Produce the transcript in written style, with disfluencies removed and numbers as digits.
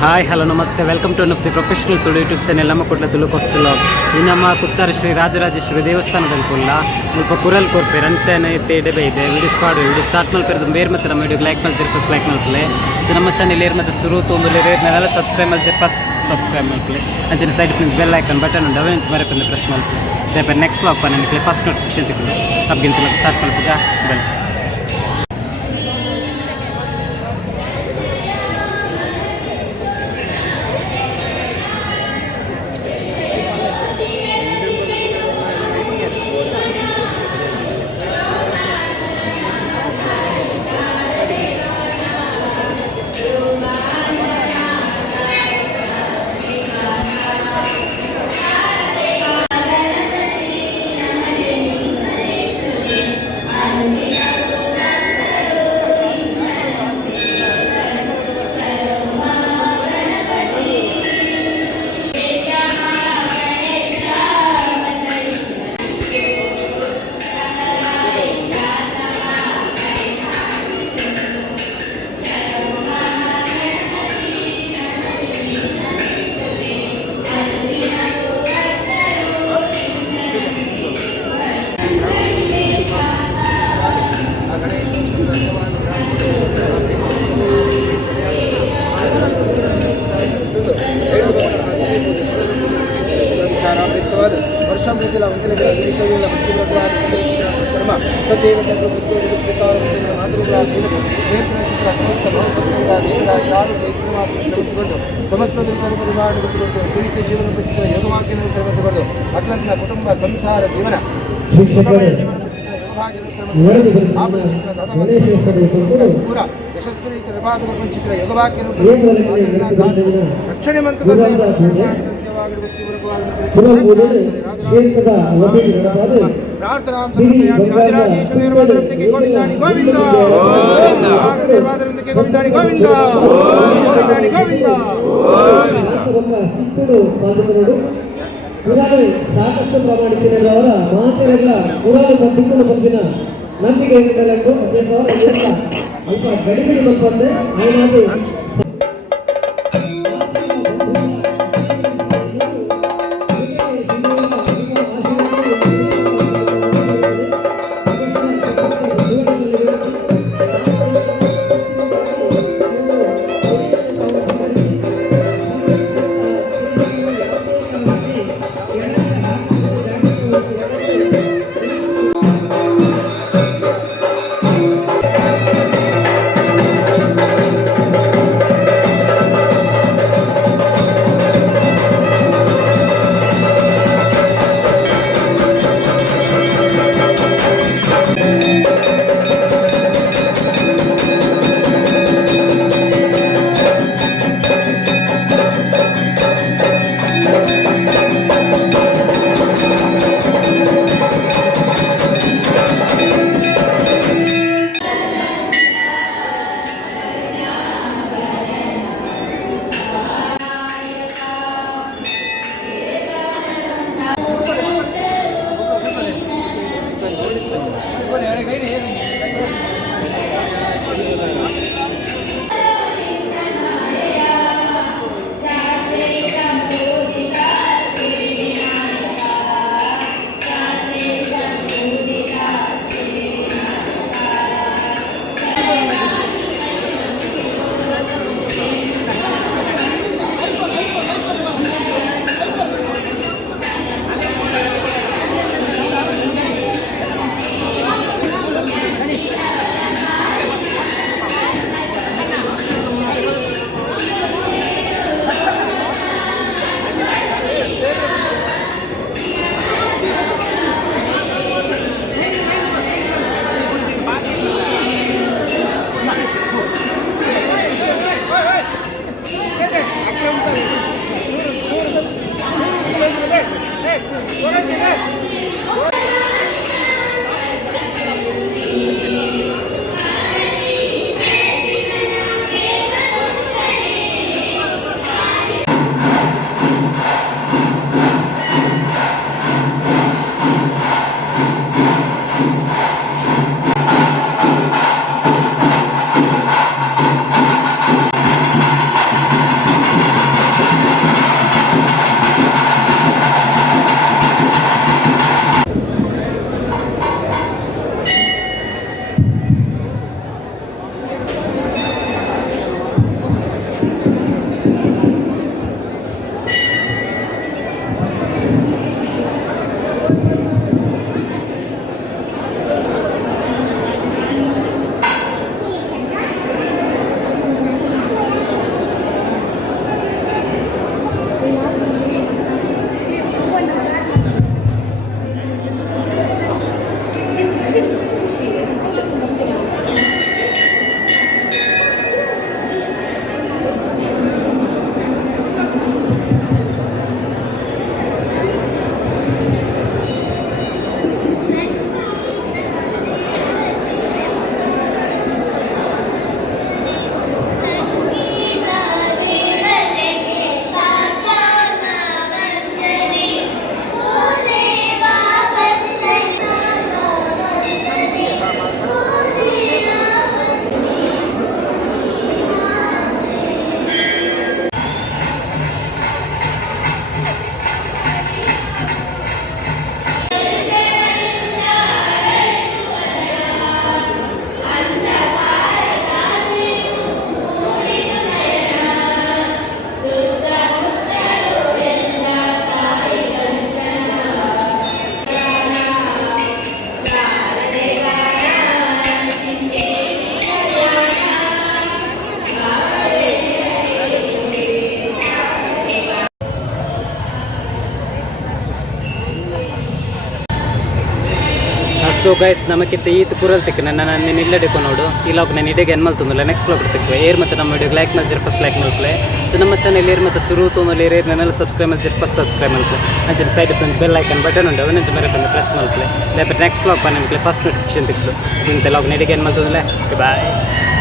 Hi hello ನಮಸ್ತೆ welcome to one of the professional Tulu YouTube channel ನಮ್ಮ ಕೊಟ್ಲ Tulu coastal ಈ ನಮ್ಮ ಕುತ್ತಾರ ಶ್ರೀ ರಾಜರಾಜೇಶ್ವರಿ ದೇವಸ್ಥಾನದಲ್ಲಿ ಕುಲ್ಲ ಸ್ವಲ್ಪ ಕುರಲ್ ಕೊರ್ಪೆ ರಂಚನೆ ಎಡೆ ಇದೆ ವಿಡಿಯೋಸ್ ಪಾಡು ವಿಡಿಯೋ ಸ್ಟಾರ್ಟ್ ಮಾಡ್ತಿರೋದು ಬೇರೆ ಮತ್ತು ನಮ್ಮ ವಿಡಿಯೋಗೆ ಲೈಕ್ ಮಾಡ್ತೀರಿ ಫಸ್ಟ್ ಲೈಕ್ ಮಾಡ್ಕೊಳ್ಳಿ ಸೊ ನಮ್ಮ ಚಾನೆಲ್ ಏರ್ ಮತ್ತು ಶುರು ತೊಂದರೆ ರೇಟ್ನೆಲ್ಲ ಸಬ್ಸ್ಕ್ರೈಬ್ ಮಾಡ್ತೀರಿ ಫಸ್ಟ್ ಸಬ್ಸ್ಕ್ರೈಬ್ ಮಾಡ್ಕೊಳ್ಳಿ ಅಂಚನೆ ಸೈಡ್ ಪ್ಲಿಂಗ್ ಬೆಲ್ ಐಕನ್ ಬಟನ್ ಉಂಟು ಅವೇಂಚ್ ಮರಪಂದು ಪ್ರೆಸ್ ಮಾಡ್ತೀವಿ ನೆಕ್ಸ್ಟ್ ಲಾಕ್ ನನಗೆ ಫಸ್ಟ್ ನೋಟಿಫಿಕೇಶನ್ ತಿಳ್ಕೊಂಡು ಅಬ್ಗಿಂತ ಸ್ಟಾರ್ಟ್ ಮಾಡ್ಬೇಕಾ ಬೆಲ್ ಸಮಸ್ತ ಜೀವನ ಯೋಗವಾಕ್ಯವನ್ನು ಅಟ್ಲಂಟಿನ ಕುಟುಂಬ ಸಂಸಾರ ಜೀವನ ಪೂರ ಯಶಸ್ವಿ ನಿರ್ಭಾಗವಂಚಿತರ ಯೋಗವಾಕ್ಯ ರಕ್ಷಣೆ ಮಂತ್ರ ಸಾಕಷ್ಟು ಪ್ರಮಾಣದ ಮಾತೆಗಳ ಪುರಾಣ ತಿಂಗಳು ಬಂದಿನ ನಂಬಿಕೆ ಇರಬೇಕು ಅಲ್ಪ ಗಡಿಬಿಡಿ ಬಂದೆ ಏನಾದರೂ ಸೊ ಗೈಸ್ ನಮಕ್ಕಿಂತ ಈತ್ ಪೂರಲ್ ತಿಕ್ಕ ನಾನು ಇಲ್ಲಡಿಕೊ ನೋಡು ಈ ಲಾಗ್ ನಾನು ಇಡೀಗೆ ಏನು ಮಲ್ತಂದಿಲ್ಲ ನೆಕ್ಸ್ಟ್ ಲಾಗ್ ತಿಕ್ಕವೆ ಏರ್ ಮತ್ತು ನಮ್ಮ ವಿಡಿಯೋಗೆ ಲೈಕ್ ಮಾಡಿದ್ರೆ ಫಸ್ಟ್ ಲೈಕ್ ಮಾಡ್ಕೊಳ್ಳಿ ಸೊ ನಮ್ಮ ಚಾನಲ್ ಏರ್ ಮತ್ತು ಶುರು ತೊಂದಲ್ಲಿ ಏರ್ ನನ್ನೆಲ್ಲ ಸಬ್ಸ್ಕ್ರೈಬ್ ಮಾಡಿದ್ರೆ ಫಸ್ಟ್ ಸಬ್ಸ್ಕ್ರೈಬ್ ಮಾಡ್ಕೊಳ್ಳಿ ಅಂಚೆ ಸೈಡ್ ಬೆಲ್ ಐಕನ್ ಬಟನ್ ಉಂಟು ಅವನಂಚೆ ಮರೆ ಪ್ರೆಸ್ ಮಾಡ್ಕೊಳ್ಳಿ ಲೇಪರ್ ನೆಕ್ಸ್ಟ್ ಲಾಗ್ ನಿಮಗೆ ಫಸ್ಟ್ ನೋಟಿಫಿಕೇಶನ್ ತಿಕ್ಕು ಇಂಥ ಲಾಗ್ ನಡಿಗೆ ಏನು ಮಲ್ತಂದಿಲ್ಲ ಬಾಯ್.